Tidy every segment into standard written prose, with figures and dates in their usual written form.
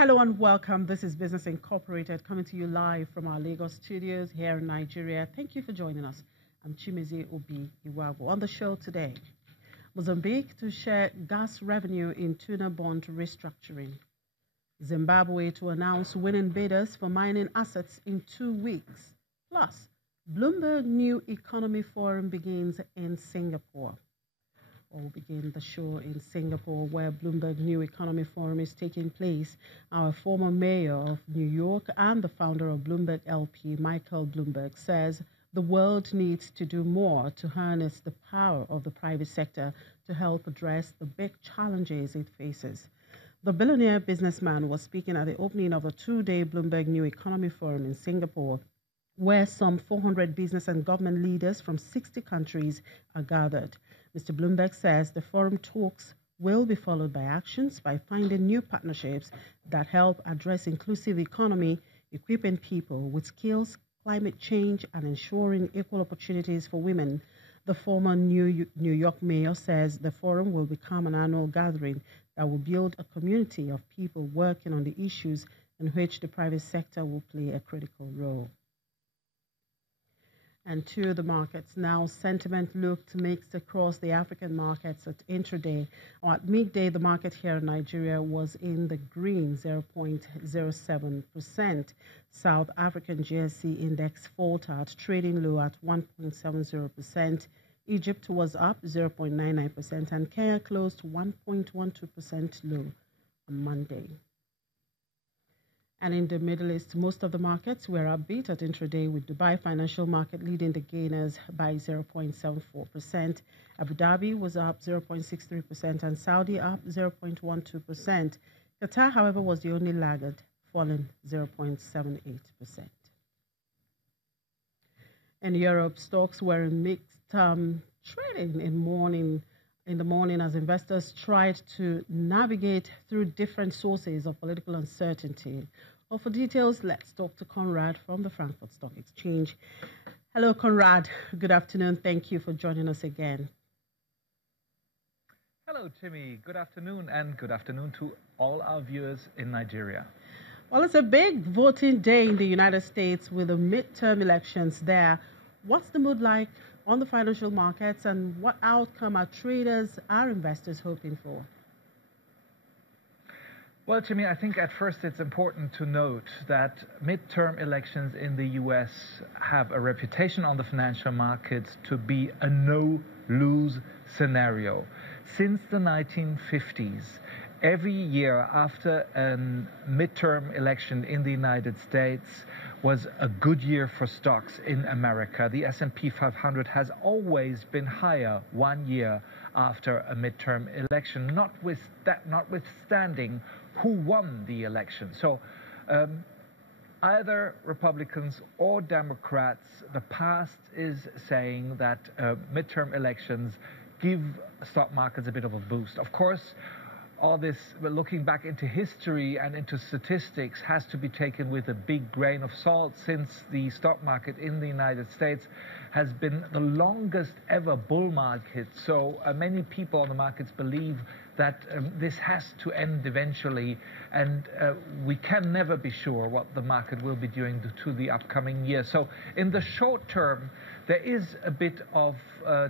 Hello and welcome. This is Business Incorporated coming to you live from our Lagos studios here in Nigeria. Thank you for joining us. I'm Chimeze Obi Iwago. On the show today, Mozambique to share gas revenue in tuna bond restructuring. Zimbabwe to announce winning bidders for mining assets in 2 weeks. Plus, Bloomberg New Economy Forum begins in Singapore. We'll begin the show in Singapore, where Bloomberg New Economy Forum is taking place. Our former mayor of New York and the founder of Bloomberg LP, Michael Bloomberg, says the world needs to do more to harness the power of the private sector to help address the big challenges it faces. The billionaire businessman was speaking at the opening of a 2-day Bloomberg New Economy Forum in Singapore, where some 400 business and government leaders from 60 countries are gathered. Mr. Bloomberg says the forum talks will be followed by actions by finding new partnerships that help address inclusive economy, equipping people with skills, climate change, and ensuring equal opportunities for women. The former New York mayor says the forum will become an annual gathering that will build a community of people working on the issues in which the private sector will play a critical role. And to the markets now, sentiment looked mixed across the African markets at intraday. At midday, the market here in Nigeria was in the green, 0.07%. South African GSC index faltered, trading low at 1.70%. Egypt was up 0.99%, and Kenya closed 1.12% low on Monday. And in the Middle East, most of the markets were upbeat at intraday, with Dubai Financial Market leading the gainers by 0.74%. Abu Dhabi was up 0.63% and Saudi up 0.12%. Qatar, however, was the only laggard, falling 0.78%. In Europe, stocks were in mixed trading in the morning as investors tried to navigate through different sources of political uncertainty. Well, for details, let's talk to Conrad from the Frankfurt Stock Exchange. Hello, Conrad. Good afternoon. Thank you for joining us again. Hello, Timmy. Good afternoon, and good afternoon to all our viewers in Nigeria. Well, it's a big voting day in the United States with the midterm elections there. What's the mood like on the financial markets, and what outcome are traders, are investors hoping for? Well, Jimmy, I think at first it's important to note that midterm elections in the US have a reputation on the financial markets to be a no-lose scenario. Since the 1950s, every year after a midterm election in the United States was a good year for stocks in America. The S&P 500 has always been higher 1 year after a midterm election, notwithstanding who won the election. So either Republicans or Democrats, the past is saying that midterm elections give stock markets a bit of a boost. Of course, all this, looking back into history and into statistics, has to be taken with a big grain of salt, since the stock market in the United States has been the longest ever bull market. So many people on the markets believe that this has to end eventually, and we can never be sure what the market will be doing to the upcoming year. So in the short term, there is a bit of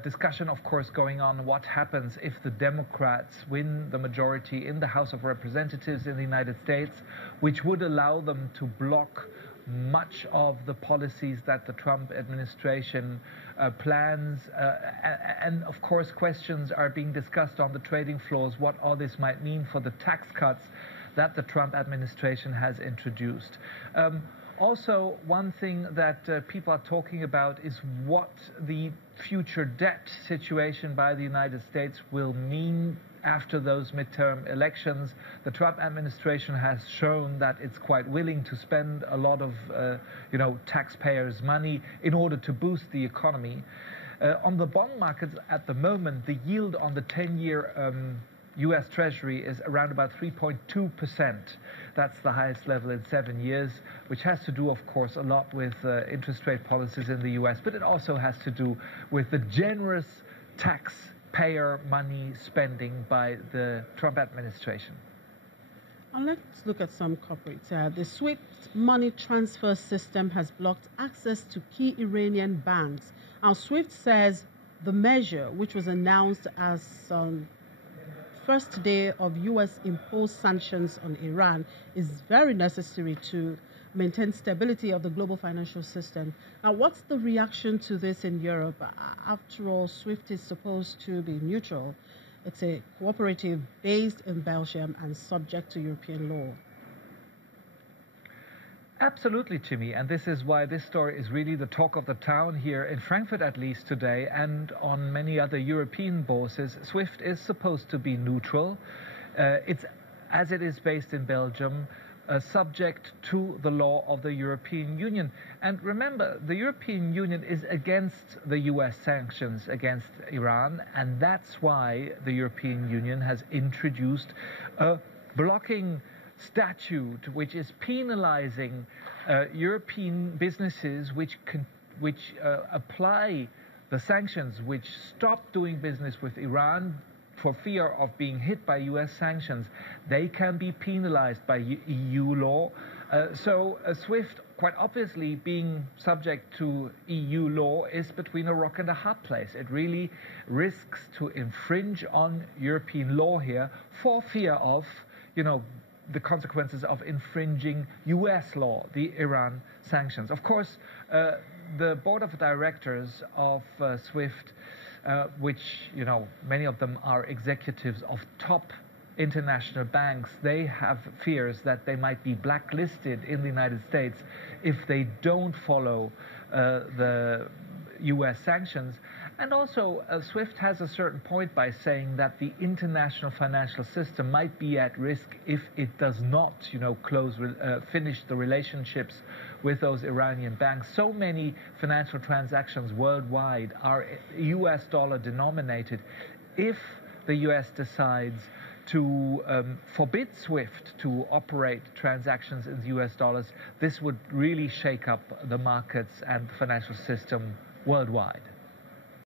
discussion, of course, going on what happens if the Democrats win the majority in the House of Representatives in the United States, which would allow them to block much of the policies that the Trump administration plans. And of course, questions are being discussed on the trading floors, what all this might mean for the tax cuts that the Trump administration has introduced. Also, one thing that people are talking about is what the future debt situation by the United States will mean after those midterm elections. The Trump administration has shown that it's quite willing to spend a lot of, taxpayers' money in order to boost the economy. On the bond markets at the moment, the yield on the 10-year U.S. Treasury is around about 3.2%. That's the highest level in 7 years, which has to do, of course, a lot with interest rate policies in the U.S., but it also has to do with the generous taxpayer money spending by the Trump administration. And let's look at some corporates. The SWIFT money transfer system has blocked access to key Iranian banks. Now, SWIFT says the measure, which was announced as first day of U.S. imposed sanctions on Iran, is very necessary to maintain stability of the global financial system. Now, what's the reaction to this in Europe? After all, SWIFT is supposed to be neutral. It's a cooperative based in Belgium and subject to European law. Absolutely, Jimmy, and this is why this story is really the talk of the town here in Frankfurt, at least today, and on many other European bourses. SWIFT is supposed to be neutral. It's, as it is based in Belgium, subject to the law of the European Union. And remember, the European Union is against the US sanctions against Iran, and that's why the European Union has introduced a blocking statute which is penalizing European businesses which apply the sanctions, which stop doing business with Iran for fear of being hit by US sanctions. They can be penalized by EU law. So SWIFT, quite obviously being subject to EU law, is between a rock and a hard place. It really risks to infringe on European law here for fear of, the consequences of infringing US law, the Iran sanctions. Of course, the board of directors of SWIFT, which, many of them are executives of top international banks, they have fears that they might be blacklisted in the United States if they don't follow the US sanctions. And also, SWIFT has a certain point by saying that the international financial system might be at risk if it does not, finish the relationships with those Iranian banks. So many financial transactions worldwide are US dollar denominated. If the US decides to forbid SWIFT to operate transactions in US dollars, this would really shake up the markets and the financial system worldwide.